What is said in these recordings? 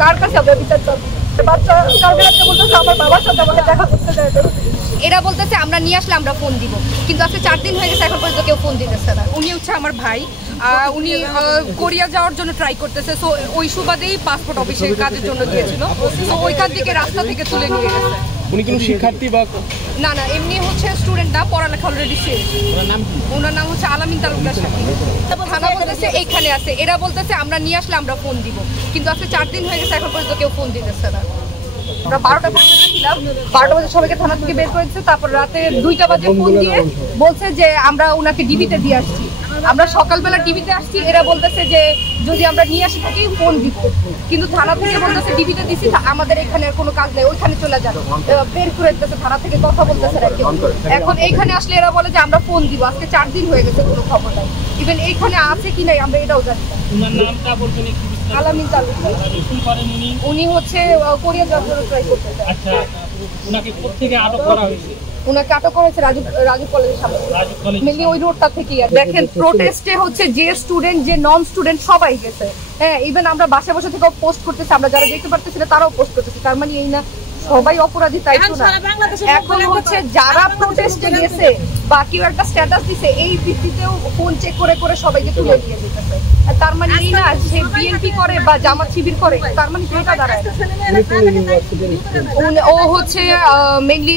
কার কাছে আমরা বিচার চাচ্ছি? বাচ্চা কালকে রাতে বলতেছে আমার বাবার সাথে আমাকে দেখা করতে চায়। এরা বলতেছে আমরা নিয়ে আসলে আমরা ফোন দিব, কিন্তু আজকে 4 দিন হয়ে গেছে এখন পর্যন্ত কেউ ফোন দিতেছে না। উনি হচ্ছে আমার ভাই, উনি কোরিয়া যাওয়ার জন্য ট্রাই করতেছে। সো ওই সুবাদেই পাসপোর্ট অফিসে কাজের জন্য গিয়েছিল। তো ওইখান থেকে রাস্তা থেকে তুলে নিয়ে গেছে। উনি কোনো শিক্ষার্থী বা না না, এমনি হচ্ছে স্টুডেন্ট না, পড়ালেখা অলরেডি শেষ। ওনার নাম হচ্ছে আলামিন তালুকদার সাহেব। থানা বলতেছে এইখানে আছে, এরা বলতেছে আমরা নিয়ে আসলে আমরা ফোন দিব, কিন্তু আজকে 4 দিন হয়ে গেছে এখন পর্যন্ত কেউ ফোন দিতেছে না। আমরা 12টা পর্যন্ত ছিলাম, 12টা বাজে সবাইকে থানা থেকে বের করেছে। তারপর রাতে 2টা বাজে ফোন দিয়ে বলছে যে আমরা ওনাকে ডিবিতে দিয়ে আসছি। আমরা সকালবেলা ডিবিতে আসছি, এরা বলতেছে যে যদি আমরা নিয়ে আসি থাকি ফোন দিব, কিন্তু থানা থেকে বলতেছে ডিবিতে দিছি, আমাদের এখানে কোনো কাজ নেই, ওইখানে চলে যাবে। বের করে দিতেছে, থানা থেকে কথা বলতেছে না কেউ। এখন এইখানে আসলে এরা বলে যে আমরা ফোন দিব। আজকে 4 দিন হয়ে গেছে, কোনো খবর নাই। ইভেন এইখানে আছে কি নাই আমরা এটাও জানি না। আলামিন তালুকদার, উনি হচ্ছে কোরিয়া যাওয়ার জন্য ট্রাই করতেছে। ওনাকে কোত্থেকে আটক করা হয়েছে? ওনাকে আটক করা হয়েছে রাজু কলেজের সামনে, মেনলি ওই রোডটা থেকেই। দেখেন প্রোটেস্টে হচ্ছে যে স্টুডেন্ট যে নন স্টুডেন্ট সবাই গেছে। হ্যাঁ, ইভেন আমরা বাসায় বসে থেকে পোস্ট করতেছি, আমরা যারা দেখতে পারতেছি না তারাও পোস্ট করতেছি। তার মানে এই না সবাই অপরাধী, তাই তো না। এখন হচ্ছে যারা প্রোটেস্টে গেছে বা কেউ একটা স্ট্যাটাস দিছে, এই ভিত্তিতেও ফোন চেক করে করে সবাইকে তুলে দিয়ে দিতেছে। তার মানে এই না সে বিএনপি করে বা জামাত শিবির করে, তার মানে এটা দাঁড়ায়। ও হচ্ছে মেনলি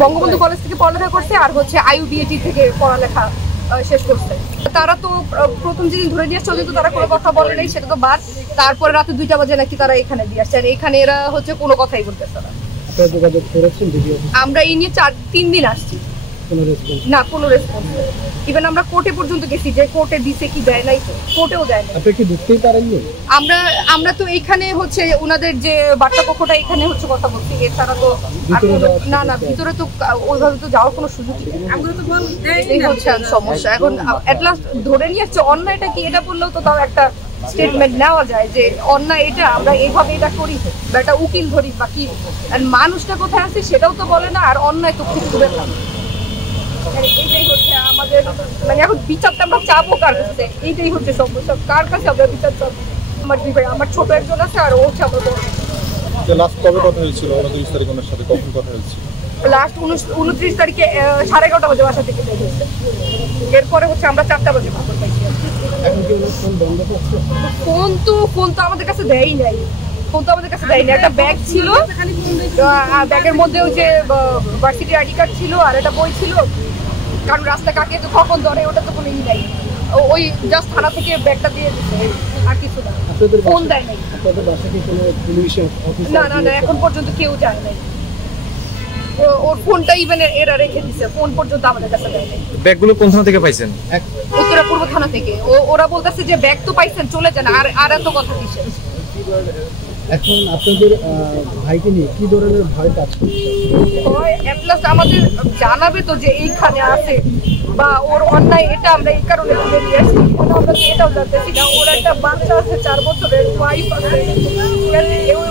বঙ্গবন্ধু কলেজ থেকে পড়ালেখা করছে, আর হচ্ছে IUBAT থেকে পড়ালেখা শেষ করছে। তারা তো প্রথম যেদিন ধরে নিয়ে আসছে ওদিন তো তারা কোনো কথা বলে নাই, সেটা তো বাদ। তারপরে রাতে 2টা বাজে নাকি তারা এখানে দিয়ে আসছে, আর এখানে এরা হচ্ছে কোনো কথাই বলতেছে না। আমরা এই নিয়ে 3 দিন আসছি, না কোনো রেসপন্স। ইভেন আমরা কোর্টে পর্যন্ত গেছি, যে কোর্টে দিছে কি দেয় নাই, কোর্টেও দেয় না। আপনি কি ঢুকতেই পারেননি? আমরা তো এইখানে হচ্ছে ওনাদের যে বার্তা কক্ষটা এখানে হচ্ছে কথা বলছি, এছাড়া তো না না ভিতরে তো ওইভাবে তো যাওয়ার কোনো সুযোগ নেই। এই হচ্ছে সমস্যা। এখন এট লাস্ট ধরে নিয়ে আসছে, অন্যায়টা কি এটা বললেও তো তাও একটা স্টেটমেন্ট নেওয়া যায় যে অন্যায় এটা, আমরা এইভাবে এটা করি বা একটা উকিল ধরি বা কি। আর মানুষটা কোথায় আছে সেটাও তো বলে না, আর অন্যায় তো খুব দূরের না। এইটাই হচ্ছে আমাদের মানে এখন বিচারটা আমরা চাবো কার কাছে, এইটাই হচ্ছে সমস্যা। কার কাছে আমরা বিচার চাবো? আমার 2 ভাই, আমার ছোট একজন আছে আর ও হচ্ছে আমার বড়। লাস্ট কবে কথা হয়েছিল? 29 তারিখ ওনার সাথে কখন কথা হয়েছিল? লাস্ট 29 তারিখে 11:30 বাজে বাসা থেকে বের হয়েছে। এরপরে হচ্ছে আমরা 4টা বাজে খবর পাইছি। ফোন তো আমাদের কাছে দেয়ই নাই, একটা ব্যাগ ছিল, ব্যাগের মধ্যে ওই যে ভার্সিটি আইডি কার্ড ছিল আর একটা বই ছিল। কারণ রাস্তা কাকে তো কখন ধরে ওটা তো কোনো নাই। ওই জাস্ট থানা থেকে ব্যাগটা দিয়ে দিচ্ছে, আর কিছু না। ফোন দেয় নাই। না না না, এখন পর্যন্ত কেউ যায় নাই। ওর ফোনটা ইভেন এরা রেখে দিছে, ফোন পর্যন্ত আমাদের কাছে দেয় নাই। ব্যাগগুলো কোন থানা থেকে পাইছেন? উত্তরা পূর্ব থানা থেকে। ওরা বলতেছে যে ব্যাগ তো পাইছেন, চলে যান, আর এত কথা কিসের? এখন আপনাদের ভাইকে নিয়ে কি ধরনের ভয় কাজ করছে? আমাদের জানাবে তো যে এইখানে আছে বা ওর অন্যায় এটা, আমরা এই কারণে তুলে নিয়ে আসছি। আমরা এটাও জানতেছি না। ওর একটা বাচ্চা আছে, 4 বছরের, ওয়াইফ আছে। ওই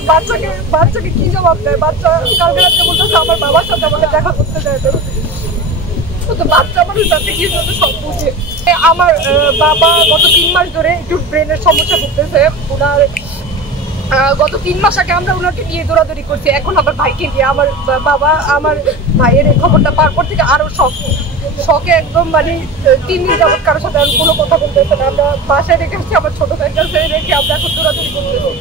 বাচ্চাকে কি জবাব দেয়? বাচ্চা কালকে রাতে বলতেছে আমার বাবার সাথে আমাকে দেখা করতে চায়। তো বাচ্চা আমাদের সাথে কি জন্য সব বুঝে। আমার বাবা গত 3 মাস ধরে একটু ব্রেনের সমস্যা ভুগতেছে। ওনার গত 3 মাস আগে আমরা ওনাকে নিয়ে দৌড়াদৌড়ি করছি, এখন আবার ভাইকে নিয়ে। আমার বাবা আমার ভাইয়ের এই খবরটা পাওয়ার পর থেকে আরো শখে একদম মানে 3 দিন যাবত কারোর সাথে আর কোনো কথা বলতেছে না। আমরা বাসায় রেখে আসছি, আমার ছোট ভাইয়ের কাছে রেখে আমরা এখন দৌড়াদৌড়ি করতেছি।